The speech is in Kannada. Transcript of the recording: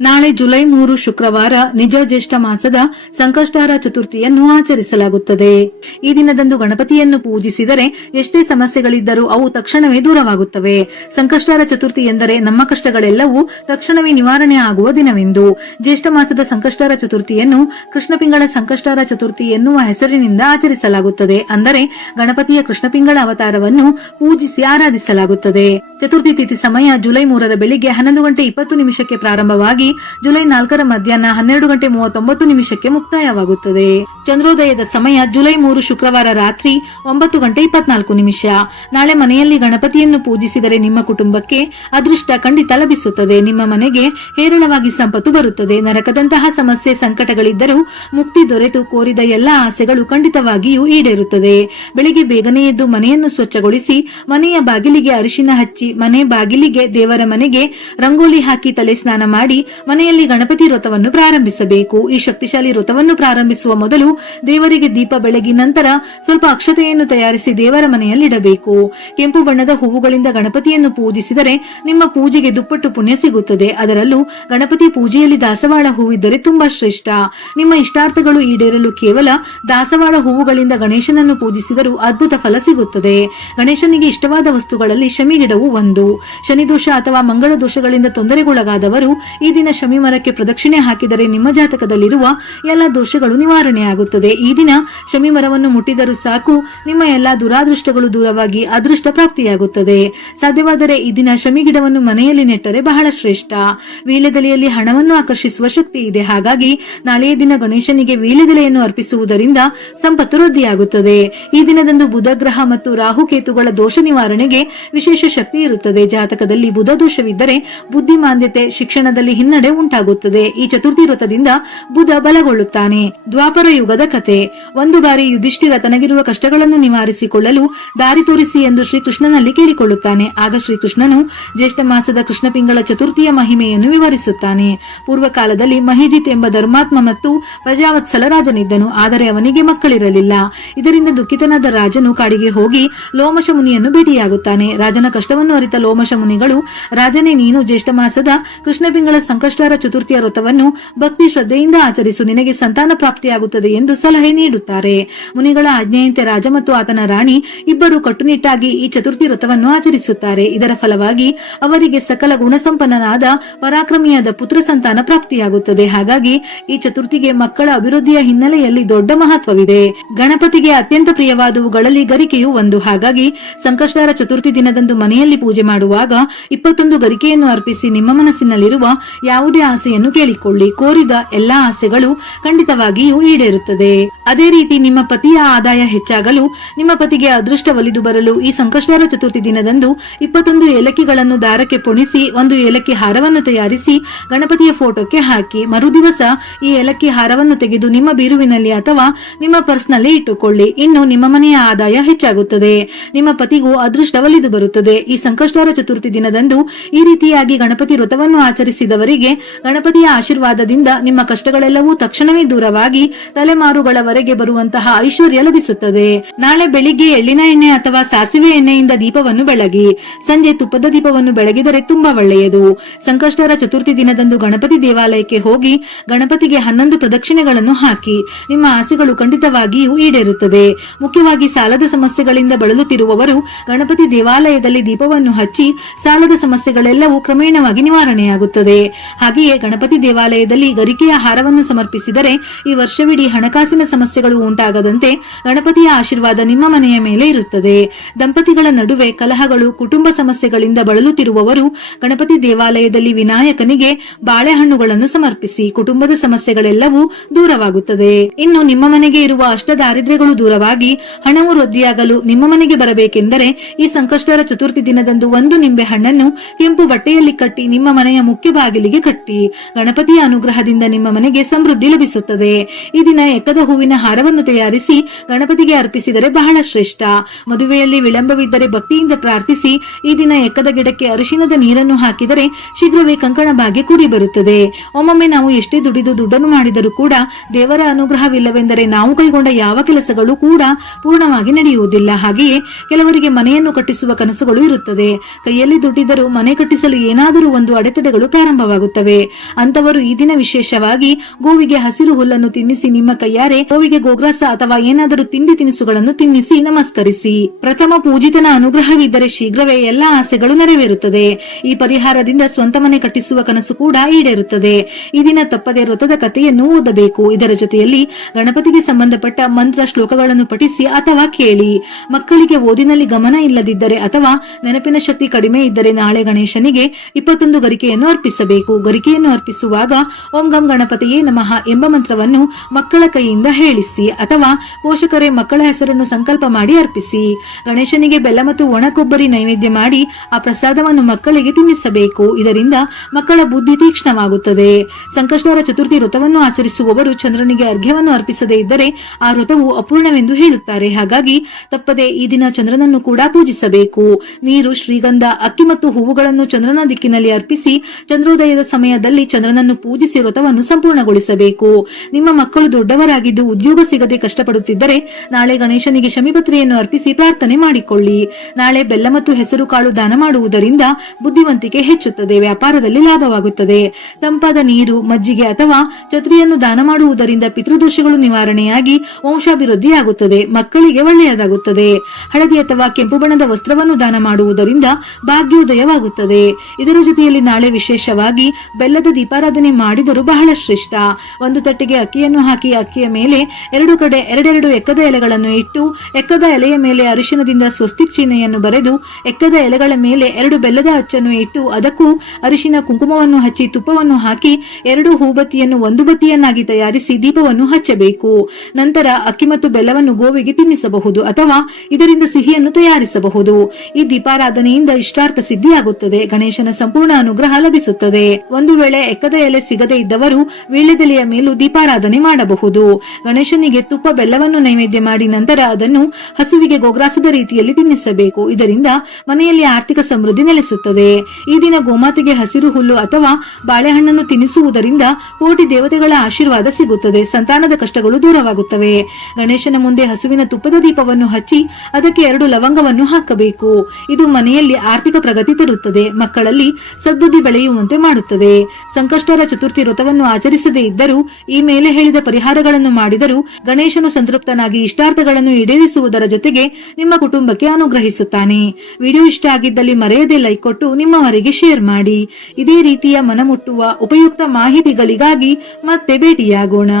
ನಾಳೆ ಜುಲೈ 3 ಶುಕ್ರವಾರ ನಿಜ ಜ್ಯೇಷ್ಠ ಮಾಸದ ಸಂಕಷ್ಟಾರ ಚತುರ್ಥಿಯನ್ನು ಆಚರಿಸಲಾಗುತ್ತದೆ. ಈ ದಿನದಂದು ಗಣಪತಿಯನ್ನು ಪೂಜಿಸಿದರೆ ಎಷ್ಟೇ ಸಮಸ್ಯೆಗಳಿದ್ದರೂ ಅವು ತಕ್ಷಣವೇ ದೂರವಾಗುತ್ತವೆ. ಸಂಕಷ್ಟಾರ ಚತುರ್ಥಿ ಎಂದರೆ ನಮ್ಮ ಕಷ್ಟಗಳೆಲ್ಲವೂ ತಕ್ಷಣವೇ ನಿವಾರಣೆ ಆಗುವ ದಿನವೆಂದು. ಜ್ಯೇಷ್ಠ ಮಾಸದ ಸಂಕಷ್ಟಾರ ಚತುರ್ಥಿಯನ್ನು ಕೃಷ್ಣಪಿಂಗಳ ಸಂಕಷ್ಟಾರ ಚತುರ್ಥಿ ಎನ್ನುವ ಹೆಸರಿನಿಂದ ಆಚರಿಸಲಾಗುತ್ತದೆ. ಅಂದರೆ ಗಣಪತಿಯ ಕೃಷ್ಣಪಿಂಗಳ ಅವತಾರವನ್ನು ಪೂಜಿಸಿ ಆರಾಧಿಸಲಾಗುತ್ತದೆ. ಚತುರ್ಥಿ ತಿಥಿ ಸಮಯ ಜುಲೈ 3ರ ಬೆಳಿಗ್ಗೆ 11:20 ಪ್ರಾರಂಭವಾಗಿ ಜುಲೈ 4ರ ಮಧ್ಯಾಹ್ನ 12:39 ಮುಕ್ತಾಯವಾಗುತ್ತದೆ. ಚಂದ್ರೋದಯದ ಸಮಯ ಜುಲೈ 3 ಶುಕ್ರವಾರ ರಾತ್ರಿ 9:24. ನಾಳೆ ಮನೆಯಲ್ಲಿ ಗಣಪತಿಯನ್ನು ಪೂಜಿಸಿದರೆ ನಿಮ್ಮ ಕುಟುಂಬಕ್ಕೆ ಅದೃಷ್ಟ ಖಂಡಿತ ಲಭಿಸುತ್ತದೆ. ನಿಮ್ಮ ಮನೆಗೆ ಹೇರಳವಾಗಿ ಸಂಪತ್ತು ಬರುತ್ತದೆ. ನರಕದಂತಹ ಸಮಸ್ಯೆ ಸಂಕಟಗಳಿದ್ದರೂ ಮುಕ್ತಿ ದೊರೆತು ಕೋರಿದ ಎಲ್ಲಾ ಆಸೆಗಳು ಖಂಡಿತವಾಗಿಯೂ ಈಡೇರುತ್ತದೆ. ಬೆಳಿಗ್ಗೆ ಬೇಗನೆ ಎದ್ದು ಮನೆಯನ್ನು ಸ್ವಚ್ಛಗೊಳಿಸಿ ಮನೆಯ ಬಾಗಿಲಿಗೆ ಅರಿಶಿನ ಹಚ್ಚಿ ಮನೆ ಬಾಗಿಲಿಗೆ ದೇವರ ಮನೆಗೆ ರಂಗೋಲಿ ಹಾಕಿ ತಲೆ ಸ್ನಾನ ಮಾಡಿ ಮನೆಯಲ್ಲಿ ಗಣಪತಿ ವ್ರತವನ್ನು ಪ್ರಾರಂಭಿಸಬೇಕು. ಈ ಶಕ್ತಿಶಾಲಿ ವ್ರತವನ್ನು ಪ್ರಾರಂಭಿಸುವ ಮೊದಲು ದೇವರಿಗೆ ದೀಪ ಬೆಳಗಿ ನಂತರ ಸ್ವಲ್ಪ ಅಕ್ಷತೆಯನ್ನು ತಯಾರಿಸಿ ದೇವರ ಮನೆಯಲ್ಲಿಡಬೇಕು. ಕೆಂಪು ಬಣ್ಣದ ಹೂವುಗಳಿಂದ ಗಣಪತಿಯನ್ನು ಪೂಜಿಸಿದರೆ ನಿಮ್ಮ ಪೂಜೆಗೆ ದುಪ್ಪಟ್ಟು ಪುಣ್ಯ ಸಿಗುತ್ತದೆ. ಅದರಲ್ಲೂ ಗಣಪತಿ ಪೂಜೆಯಲ್ಲಿ ದಾಸವಾಳ ಹೂವಿದ್ದರೆ ತುಂಬಾ ಶ್ರೇಷ್ಠ. ನಿಮ್ಮ ಇಷ್ಟಾರ್ಥಗಳು ಈಡೇರಲು ಕೇವಲ ದಾಸವಾಳ ಹೂವುಗಳಿಂದ ಗಣೇಶನನ್ನು ಪೂಜಿಸಿದರೂ ಅದ್ಭುತ ಫಲ ಸಿಗುತ್ತದೆ. ಗಣೇಶನಿಗೆ ಇಷ್ಟವಾದ ವಸ್ತುಗಳಲ್ಲಿ ಶಮಿ ಗಿಡವು ಒಂದು. ಶನಿದೋಷ ಅಥವಾ ಮಂಗಳ ದೋಷಗಳಿಂದ ತೊಂದರೆಗೊಳಗಾದವರು ಈ ದಿನ ಶಮಿ ಮರಕ್ಕೆ ಪ್ರದಕ್ಷಿಣೆ ಹಾಕಿದರೆ ನಿಮ್ಮ ಜಾತಕದಲ್ಲಿರುವ ಎಲ್ಲ ದೋಷಗಳು ನಿವಾರಣೆಯಾಗುತ್ತದೆ. ಈ ದಿನ ಶಮಿ ಮರವನ್ನು ಮುಟ್ಟಿದರೂ ಸಾಕು, ನಿಮ್ಮ ಎಲ್ಲಾ ದುರಾದೃಷ್ಟಗಳು ದೂರವಾಗಿ ಅದೃಷ್ಟ ಪ್ರಾಪ್ತಿಯಾಗುತ್ತದೆ. ಸಾಧ್ಯವಾದರೆ ಈ ದಿನ ಶಮಿ ಗಿಡವನ್ನು ಮನೆಯಲ್ಲಿ ನೆಟ್ಟರೆ ಬಹಳ ಶ್ರೇಷ್ಠ. ವೀಳ್ಯದೆಲೆಯಲ್ಲಿ ಹಣವನ್ನು ಆಕರ್ಷಿಸುವ ಶಕ್ತಿ ಇದೆ. ಹಾಗಾಗಿ ನಾಳೆಯ ದಿನ ಗಣೇಶನಿಗೆ ವೀಳ್ಯದೆಲೆಯನ್ನು ಅರ್ಪಿಸುವುದರಿಂದ ಸಂಪತ್ತು ವೃದ್ಧಿಯಾಗುತ್ತದೆ. ಈ ದಿನದಂದು ಬುಧ ಗ್ರಹ ಮತ್ತು ರಾಹುಕೇತುಗಳ ದೋಷ ನಿವಾರಣೆಗೆ ವಿಶೇಷ ಶಕ್ತಿ ಇರುತ್ತದೆ. ಜಾತಕದಲ್ಲಿ ಬುಧ ದೋಷವಿದ್ದರೆ ಬುದ್ಧಿಮಾಂದ್ಯತೆ, ಶಿಕ್ಷಣದಲ್ಲಿ ಹಿನ್ನಡೆ ಉಂಟಾಗುತ್ತದೆ. ಈ ಚತುರ್ಥಿ ವ್ರತದಿಂದ ಬುಧ ಬಲಗೊಳ್ಳುತ್ತಾನೆ. ದ್ವಾಪರ ಯುಗದ ಕಥೆ. ಒಂದು ಬಾರಿ ಯುಧಿಷ್ಠಿರ ತನಗಿರುವ ಕಷ್ಟಗಳನ್ನು ನಿವಾರಿಸಿಕೊಳ್ಳಲು ದಾರಿ ತೋರಿಸಿ ಎಂದು ಶ್ರೀಕೃಷ್ಣನಲ್ಲಿ ಕೇಳಿಕೊಳ್ಳುತ್ತಾನೆ. ಆಗ ಶ್ರೀಕೃಷ್ಣನು ಜ್ಯೇಷ್ಠ ಮಾಸದ ಕೃಷ್ಣಪಿಂಗಳ ಚತುರ್ಥಿಯ ಮಹಿಮೆಯನ್ನು ವಿವರಿಸುತ್ತಾನೆ. ಪೂರ್ವಕಾಲದಲ್ಲಿ ಮಹಿಜಿತ್ ಎಂಬ ಧರ್ಮಾತ್ಮ ಮತ್ತು ಪ್ರಜಾವತ್ಸಲ ರಾಜನಿದ್ದನು. ಆದರೆ ಅವನಿಗೆ ಮಕ್ಕಳಿರಲಿಲ್ಲ. ಇದರಿಂದ ದುಃಖಿತನಾದ ರಾಜನು ಕಾಡಿಗೆ ಹೋಗಿ ಲೋಮಶ ಮುನಿಯನ್ನು ಭೇಟಿಯಾಗುತ್ತಾನೆ. ರಾಜನ ಕಷ್ಟವನ್ನು ಅರಿತ ಲೋಮಶ ಮುನಿಗಳು, ರಾಜನೇ, ನೀನು ಜ್ಯೇಷ್ಠ ಮಾಸದ ಕೃಷ್ಣಪಿಂಗಳ ಸಂಕಷ್ಟಾರ ಚತುರ್ಥಿಯ ವ್ರತವನ್ನು ಭಕ್ತಿ ಶ್ರದ್ಧೆಯಿಂದ ಆಚರಿಸು, ನಿನಗೆ ಸಂತಾನ ಪ್ರಾಪ್ತಿಯಾಗುತ್ತದೆ ಎಂದು ಸಲಹೆ ನೀಡುತ್ತಾರೆ. ಮುನಿಗಳ ಆಜ್ಞೆಯಂತೆ ರಾಜ ಮತ್ತು ಆತನ ರಾಣಿ ಇಬ್ಬರು ಕಟ್ಟುನಿಟ್ಟಾಗಿ ಈ ಚತುರ್ಥಿ ವ್ರತವನ್ನು ಆಚರಿಸುತ್ತಾರೆ. ಇದರ ಫಲವಾಗಿ ಅವರಿಗೆ ಸಕಲ ಗುಣಸಂಪನ್ನನಾದ ಪರಾಕ್ರಮಿಯಾದ ಪುತ್ರ ಸಂತಾನ ಪ್ರಾಪ್ತಿಯಾಗುತ್ತದೆ. ಹಾಗಾಗಿ ಈ ಚತುರ್ಥಿಗೆ ಮಕ್ಕಳ ಅಭಿವೃದ್ಧಿಯ ಹಿನ್ನೆಲೆಯಲ್ಲಿ ದೊಡ್ಡ ಮಹತ್ವವಿದೆ. ಗಣಪತಿಗೆ ಅತ್ಯಂತ ಪ್ರಿಯವಾದವುಗಳಲ್ಲಿ ಗರಿಕೆಯೂ ಒಂದು. ಹಾಗಾಗಿ ಸಂಕಷ್ಟಾರ ಚತುರ್ಥಿ ದಿನದಂದು ಮನೆಯಲ್ಲಿ ಪೂಜೆ ಮಾಡುವಾಗ 21 ಗರಿಕೆಯನ್ನು ಅರ್ಪಿಸಿ ನಿಮ್ಮ ಮನಸ್ಸಿನಲ್ಲಿರುವ ಯಾವುದೇ ಆಸೆಯನ್ನು ಕೇಳಿಕೊಳ್ಳಿ. ಕೋರಿದ ಎಲ್ಲಾ ಆಸೆಗಳು ಖಂಡಿತವಾಗಿಯೂ ಈಡೇರುತ್ತದೆ. ಅದೇ ರೀತಿ ನಿಮ್ಮ ಪತಿಯ ಆದಾಯ ಹೆಚ್ಚಾಗಲು, ನಿಮ್ಮ ಪತಿಗೆ ಅದೃಷ್ಟ ಒಲಿದು ಬರಲು ಈ ಸಂಕಷ್ಟಾರ ಚತುರ್ಥಿ ದಿನದಂದು 21 ಏಲಕ್ಕಿಗಳನ್ನು ದಾರಕ್ಕೆ ಪೊಣಿಸಿ ಒಂದು ಏಲಕ್ಕಿ ಹಾರವನ್ನು ತಯಾರಿಸಿ ಗಣಪತಿಯ ಫೋಟೋಕ್ಕೆ ಹಾಕಿ ಮರುದಿವಸ ಈ ಏಲಕ್ಕಿ ಹಾರವನ್ನು ತೆಗೆದು ನಿಮ್ಮ ಬೀರುವಿನಲ್ಲಿ ಅಥವಾ ನಿಮ್ಮ ಪರ್ಸ್ನಲ್ಲಿ ಇಟ್ಟುಕೊಳ್ಳಿ. ಇನ್ನು ನಿಮ್ಮ ಮನೆಯ ಆದಾಯ ಹೆಚ್ಚಾಗುತ್ತದೆ. ನಿಮ್ಮ ಪತಿಗೂ ಅದೃಷ್ಟ ಒಲಿದು ಬರುತ್ತದೆ. ಈ ಸಂಕಷ್ಟಾರ ಚತುರ್ಥಿ ದಿನದಂದು ಈ ರೀತಿಯಾಗಿ ಗಣಪತಿ ವ್ರತವನ್ನು ಆಚರಿಸಿದವರಿಗೆ ಗಣಪತಿಯ ಆಶೀರ್ವಾದದಿಂದ ನಿಮ್ಮ ಕಷ್ಟಗಳೆಲ್ಲವೂ ತಕ್ಷಣವೇ ದೂರವಾಗಿ ತಲೆಮಾರುಗಳವರೆಗೆ ಬರುವಂತಹ ಐಶ್ವರ್ಯ ಲಭಿಸುತ್ತದೆ. ನಾಳೆ ಬೆಳಿಗ್ಗೆ ಎಳ್ಳಿನ ಎಣ್ಣೆ ಅಥವಾ ಸಾಸಿವೆ ಎಣ್ಣೆಯಿಂದ ದೀಪವನ್ನು ಬೆಳಗಿ ಸಂಜೆ ತುಪ್ಪದ ದೀಪವನ್ನು ಬೆಳಗಿದರೆ ತುಂಬಾ ಒಳ್ಳೆಯದು. ಸಂಕಷ್ಟಾರ ಚತುರ್ಥಿ ದಿನದಂದು ಗಣಪತಿ ದೇವಾಲಯಕ್ಕೆ ಹೋಗಿ ಗಣಪತಿಗೆ 11 ಪ್ರದಕ್ಷಿಣೆಗಳನ್ನು ಹಾಕಿ. ನಿಮ್ಮ ಆಸೆಗಳು ಖಂಡಿತವಾಗಿಯೂ ಈಡೇರುತ್ತದೆ. ಮುಖ್ಯವಾಗಿ ಸಾಲದ ಸಮಸ್ಯೆಗಳಿಂದ ಬಳಲುತ್ತಿರುವವರು ಗಣಪತಿ ದೇವಾಲಯದಲ್ಲಿ ದೀಪವನ್ನು ಹಚ್ಚಿ ಸಾಲದ ಸಮಸ್ಯೆಗಳೆಲ್ಲವೂ ಕ್ರಮೇಣವಾಗಿ ನಿವಾರಣೆಯಾಗುತ್ತದೆ. ಹಾಗೆಯೇ ಗಣಪತಿ ದೇವಾಲಯದಲ್ಲಿ ಗರಿಕೆಯ ಹಾರವನ್ನು ಸಮರ್ಪಿಸಿದರೆ ಈ ವರ್ಷವಿಡೀ ಹಣಕಾಸಿನ ಸಮಸ್ಯೆಗಳು ಉಂಟಾಗದಂತೆ ಗಣಪತಿಯ ಆಶೀರ್ವಾದ ನಿಮ್ಮ ಮನೆಯ ಮೇಲೆ ಇರುತ್ತದೆ. ದಂಪತಿಗಳ ನಡುವೆ ಕಲಹಗಳು, ಕುಟುಂಬ ಸಮಸ್ಯೆಗಳಿಂದ ಬಳಲುತ್ತಿರುವವರು ಗಣಪತಿ ದೇವಾಲಯದಲ್ಲಿ ವಿನಾಯಕನಿಗೆ ಬಾಳೆಹಣ್ಣುಗಳನ್ನು ಸಮರ್ಪಿಸಿ. ಕುಟುಂಬದ ಸಮಸ್ಯೆಗಳೆಲ್ಲವೂ ದೂರವಾಗುತ್ತದೆ. ಇನ್ನು ನಿಮ್ಮ ಮನೆಗೆ ಇರುವ ಅಷ್ಟ ದಾರಿದ್ರ್ಯಗಳು ದೂರವಾಗಿ ಹಣವು ವೃದ್ಧಿಯಾಗಲು ನಿಮ್ಮ ಮನೆಗೆ ಬರಬೇಕೆಂದರೆ ಈ ಸಂಕಷ್ಟಾರ ಚತುರ್ಥಿ ದಿನದಂದು ಒಂದು ನಿಂಬೆ ಹಣ್ಣನ್ನು ಕೆಂಪು ಬಟ್ಟೆಯಲ್ಲಿ ಕಟ್ಟಿ ನಿಮ್ಮ ಮನೆಯ ಮುಖ್ಯ ಬಾಗಿಲಿಗೆ ಕಟ್ಟಿ. ಗಣಪತಿಯ ಅನುಗ್ರಹದಿಂದ ನಿಮ್ಮ ಮನೆಗೆ ಸಮೃದ್ಧಿ ಲಭಿಸುತ್ತದೆ. ಈ ದಿನ ಎಕ್ಕದ ಹೂವಿನ ಹಾರವನ್ನು ತಯಾರಿಸಿ ಗಣಪತಿಗೆ ಅರ್ಪಿಸಿದರೆ ಬಹಳ ಶ್ರೇಷ್ಠ. ಮದುವೆಯಲ್ಲಿ ವಿಳಂಬವಿದ್ದರೆ ಭಕ್ತಿಯಿಂದ ಪ್ರಾರ್ಥಿಸಿ ಈ ದಿನ ಎಕ್ಕದ ಗಿಡಕ್ಕೆ ಅರಿಶಿನದ ನೀರನ್ನು ಹಾಕಿದರೆ ಶೀಘ್ರವೇ ಕಂಕಣ ಭಾಗ್ಯ ಕೂಡಿ ಬರುತ್ತದೆ. ಒಮ್ಮೊಮ್ಮೆ ನಾವು ಎಷ್ಟೇ ದುಡಿದು ದುಡ್ಡನ್ನು ಮಾಡಿದರೂ ಕೂಡ ದೇವರ ಅನುಗ್ರಹವಿಲ್ಲವೆಂದರೆ ನಾವು ಕೈಗೊಂಡ ಯಾವ ಕೆಲಸಗಳು ಕೂಡ ಪೂರ್ಣವಾಗಿ ನಡೆಯುವುದಿಲ್ಲ. ಹಾಗೆಯೇ ಕೆಲವರಿಗೆ ಮನೆಯನ್ನು ಕಟ್ಟಿಸುವ ಕನಸುಗಳು ಇರುತ್ತದೆ. ಕೈಯಲ್ಲಿ ದುಡ್ಡಿದ್ದರೂ ಮನೆ ಕಟ್ಟಿಸಲು ಏನಾದರೂ ಒಂದು ಅಡೆತಡೆಗಳು ಪ್ರಾರಂಭವಾಗುತ್ತವೆ. ಅಂತವರು ಈ ದಿನ ವಿಶೇಷವಾಗಿ ಗೋವಿಗೆ ಹಸಿರು ಹುಲ್ಲನ್ನು ತಿನ್ನಿಸಿ ನಿಮ್ಮ ಕೈಯಾರೆ ಗೋವಿಗೆ ಗೋಗ್ರಾಸ ಅಥವಾ ಏನಾದರೂ ತಿಂಡಿ ತಿನಿಸುಗಳನ್ನು ತಿನ್ನಿಸಿ ನಮಸ್ಕರಿಸಿ. ಪ್ರಥಮ ಪೂಜಿತನ ಅನುಗ್ರಹವಿದ್ದರೆ ಶೀಘ್ರವೇ ಎಲ್ಲಾ ಆಸೆಗಳು ನೆರವೇರುತ್ತದೆ. ಈ ಪರಿಹಾರದಿಂದ ಸ್ವಂತ ಮನೆ ಕಟ್ಟಿಸುವ ಕನಸು ಕೂಡ ಈಡೇರುತ್ತದೆ. ಈ ದಿನ ತಪ್ಪದೆ ವ್ರತದ ಕಥೆಯನ್ನು ಓದಬೇಕು. ಇದರ ಜೊತೆಯಲ್ಲಿ ಗಣಪತಿಗೆ ಸಂಬಂಧಪಟ್ಟ ಮಂತ್ರ ಶ್ಲೋಕಗಳನ್ನು ಪಠಿಸಿ ಅಥವಾ ಕೇಳಿ. ಮಕ್ಕಳಿಗೆ ಓದಿನಲ್ಲಿ ಗಮನ ಇಲ್ಲದಿದ್ದರೆ ಅಥವಾ ನೆನಪಿನ ಶಕ್ತಿ ಕಡಿಮೆ ಇದ್ದರೆ ನಾಳೆ ಗಣೇಶನಿಗೆ 21 ಗರಿಕೆಯನ್ನು ಅರ್ಪಿಸಬೇಕು. ಗರಿಕೆಯನ್ನು ಅರ್ಪಿಸುವಾಗ ಓಂ ಗಂ ಗಣಪತಿಯೇ ನಮಃ ಎಂಬ ಮಂತ್ರವನ್ನು ಮಕ್ಕಳ ಕೈಯಿಂದ ಹೇಳಿಸಿ ಅಥವಾ ಪೋಷಕರೇ ಮಕ್ಕಳ ಹೆಸರನ್ನು ಸಂಕಲ್ಪ ಮಾಡಿ ಅರ್ಪಿಸಿ. ಗಣೇಶನಿಗೆ ಬೆಲ್ಲ ಮತ್ತು ಒಣ ಕೊಬ್ಬರಿ ನೈವೇದ್ಯ ಮಾಡಿ ಆ ಪ್ರಸಾದವನ್ನು ಮಕ್ಕಳಿಗೆ ತಿನ್ನಿಸಬೇಕು. ಇದರಿಂದ ಮಕ್ಕಳ ಬುದ್ಧಿ ತೀಕ್ಷ್ಣವಾಗುತ್ತದೆ. ಸಂಕಷ್ಟಹರ ಚತುರ್ಥಿ ವ್ರತವನ್ನು ಆಚರಿಸುವವರು ಚಂದ್ರನಿಗೆ ಅರ್ಘ್ಯವನ್ನು ಅರ್ಪಿಸದೇ ಇದ್ದರೆ ಆ ವ್ರತವು ಅಪೂರ್ಣವೆಂದು ಹೇಳುತ್ತಾರೆ. ಹಾಗಾಗಿ ತಪ್ಪದೆ ಈ ದಿನ ಚಂದ್ರನನ್ನು ಕೂಡ ಪೂಜಿಸಬೇಕು. ನೀರು, ಶ್ರೀಗಂಧ, ಅಕ್ಕಿ ಮತ್ತು ಹೂವುಗಳನ್ನು ಚಂದ್ರನ ದಿಕ್ಕಿನಲ್ಲಿ ಅರ್ಪಿಸಿ ಚಂದ್ರೋದಯದ ಸಮಯದಲ್ಲಿ ಚಂದ್ರನನ್ನು ಪೂಜಿಸಿ ವ್ರತವನ್ನು ಸಂಪೂರ್ಣಗೊಳಿಸಬೇಕು. ನಿಮ್ಮ ಮಕ್ಕಳು ದೊಡ್ಡವರಾಗಿದ್ದು ಉದ್ಯೋಗ ಸಿಗದೆ ಕಷ್ಟಪಡುತ್ತಿದ್ದರೆ ನಾಳೆ ಗಣೇಶನಿಗೆ ಶಮಿಪತ್ರೆಯನ್ನು ಅರ್ಪಿಸಿ ಪ್ರಾರ್ಥನೆ ಮಾಡಿಕೊಳ್ಳಿ. ನಾಳೆ ಬೆಲ್ಲ ಮತ್ತು ಹೆಸರು ಕಾಳು ದಾನ ಮಾಡುವುದರಿಂದ ಬುದ್ಧಿವಂತಿಕೆ ಹೆಚ್ಚುತ್ತದೆ, ವ್ಯಾಪಾರದಲ್ಲಿ ಲಾಭವಾಗುತ್ತದೆ. ತಂಪಾದ ನೀರು, ಮಜ್ಜಿಗೆ ಅಥವಾ ಛತ್ರಿಯನ್ನು ದಾನ ಮಾಡುವುದರಿಂದ ಪಿತೃದೋಷಗಳು ನಿವಾರಣೆಯಾಗಿ ವಂಶಾಭಿವೃದ್ಧಿಯಾಗುತ್ತದೆ, ಮಕ್ಕಳಿಗೆ ಒಳ್ಳೆಯದಾಗುತ್ತದೆ. ಹಳದಿ ಅಥವಾ ಕೆಂಪು ಬಣ್ಣದ ವಸ್ತ್ರವನ್ನು ದಾನ ಮಾಡುವುದರಿಂದ ಭಾಗ್ಯೋದಯವಾಗುತ್ತದೆ. ಇದರ ಜೊತೆಯಲ್ಲಿ ನಾಳೆ ವಿಶೇಷವಾಗಿ ಬೆಲ್ಲದ ದೀಪಾರಾಧನೆ ಮಾಡಿದರೂ ಬಹಳ ಶ್ರೇಷ್ಠ. ಒಂದು ತಟ್ಟೆಗೆ ಅಕ್ಕಿಯನ್ನು ಹಾಕಿ ಅಕ್ಕಿಯ ಮೇಲೆ ಎರಡು ಕಡೆ ಎರಡೆರಡು ಎಕ್ಕದ ಎಲೆಗಳನ್ನು ಇಟ್ಟು ಎಕ್ಕದ ಎಲೆಯ ಮೇಲೆ ಅರಿಶಿನದಿಂದ ಸ್ವಸ್ತಿಕ್ ಚಿಹ್ನೆಯನ್ನು ಬರೆದು ಎಕ್ಕದ ಎಲೆಗಳ ಮೇಲೆ 2 ಬೆಲ್ಲದ ಅಚ್ಚನ್ನು ಇಟ್ಟು ಅದಕ್ಕೂ ಅರಿಶಿನ ಕುಂಕುಮವನ್ನು ಹಚ್ಚಿ ತುಪ್ಪವನ್ನು ಹಾಕಿ 2 ಹೂಬತ್ತಿಯನ್ನು 1 ಬತ್ತಿಯನ್ನಾಗಿ ತಯಾರಿಸಿ ದೀಪವನ್ನು ಹಚ್ಚಬೇಕು. ನಂತರ ಅಕ್ಕಿ ಮತ್ತು ಬೆಲ್ಲವನ್ನು ಗೋವಿಗೆ ತಿನ್ನಿಸಬಹುದು ಅಥವಾ ಇದರಿಂದ ಸಿಹಿಯನ್ನು ತಯಾರಿಸಬಹುದು. ಈ ದೀಪಾರಾಧನೆಯಿಂದ ಇಷ್ಟಾರ್ಥ ಸಿದ್ಧಿಯಾಗುತ್ತದೆ, ಗಣೇಶನ ಸಂಪೂರ್ಣ ಅನುಗ್ರಹ ಲಭಿಸುತ್ತದೆ. ಒಂದು ವೇಳೆ ಎಕ್ಕದ ಎಲೆ ಸಿಗದೇ ಇದ್ದವರು ವೀಳ್ಯದೆಲೆಯ ಮೇಲೂ ದೀಪಾರಾಧನೆ ಮಾಡಬಹುದು. ಗಣೇಶನಿಗೆ ತುಪ್ಪ ಬೆಲ್ಲವನ್ನು ನೈವೇದ್ಯ ಮಾಡಿ ನಂತರ ಅದನ್ನು ಹಸುವಿಗೆ ಗೋಗ್ರಾಸದ ರೀತಿಯಲ್ಲಿ ತಿನ್ನಿಸಬೇಕು. ಇದರಿಂದ ಮನೆಯಲ್ಲಿ ಆರ್ಥಿಕ ಸಮೃದ್ಧಿ ನೆಲೆಸುತ್ತದೆ. ಈ ದಿನ ಗೋಮಾತೆಗೆ ಹಸಿರು ಹುಲ್ಲು ಅಥವಾ ಬಾಳೆಹಣ್ಣನ್ನು ತಿನ್ನಿಸುವುದರಿಂದ ಕೋಟಿ ದೇವತೆಗಳ ಆಶೀರ್ವಾದ ಸಿಗುತ್ತದೆ, ಸಂತಾನದ ಕಷ್ಟಗಳು ದೂರವಾಗುತ್ತವೆ. ಗಣೇಶನ ಮುಂದೆ ಹಸುವಿನ ತುಪ್ಪದ ದೀಪವನ್ನು ಹಚ್ಚಿ ಅದಕ್ಕೆ 2 ಲವಂಗವನ್ನು ಹಾಕಬೇಕು. ಇದು ಮನೆಯಲ್ಲಿ ಆರ್ಥಿಕ ಪ್ರಗತಿ ತರುತ್ತದೆ, ಮಕ್ಕಳಲ್ಲಿ ಸದ್ಬುದ್ಧಿ ಬೆಳೆಯುವಂತೆ ಮಾಡುತ್ತದೆ. ಸಂಕಷ್ಟಹರ ಚತುರ್ಥಿ ವ್ರತವನ್ನು ಆಚರಿಸದೇ ಇದ್ದರೂ ಈ ಮೇಲೆ ಹೇಳಿದ ಪರಿಹಾರಗಳನ್ನು ಮಾಡಿದರೂ ಗಣೇಶನು ಸಂತೃಪ್ತನಾಗಿ ಇಷ್ಟಾರ್ಥಗಳನ್ನು ಈಡೇರಿಸುವುದರ ಜೊತೆಗೆ ನಿಮ್ಮ ಕುಟುಂಬಕ್ಕೆ ಅನುಗ್ರಹಿಸುತ್ತಾನೆ. ವಿಡಿಯೋ ಇಷ್ಟ ಆಗಿದ್ದಲ್ಲಿ ಮರೆಯದೆ ಲೈಕ್ ಕೊಟ್ಟು ನಿಮ್ಮವರಿಗೆ ಶೇರ್ ಮಾಡಿ. ಇದೇ ರೀತಿಯ ಮನಮುಟ್ಟುವ ಉಪಯುಕ್ತ ಮಾಹಿತಿಗಳಿಗಾಗಿ ಮತ್ತೆ ಭೇಟಿಯಾಗೋಣ.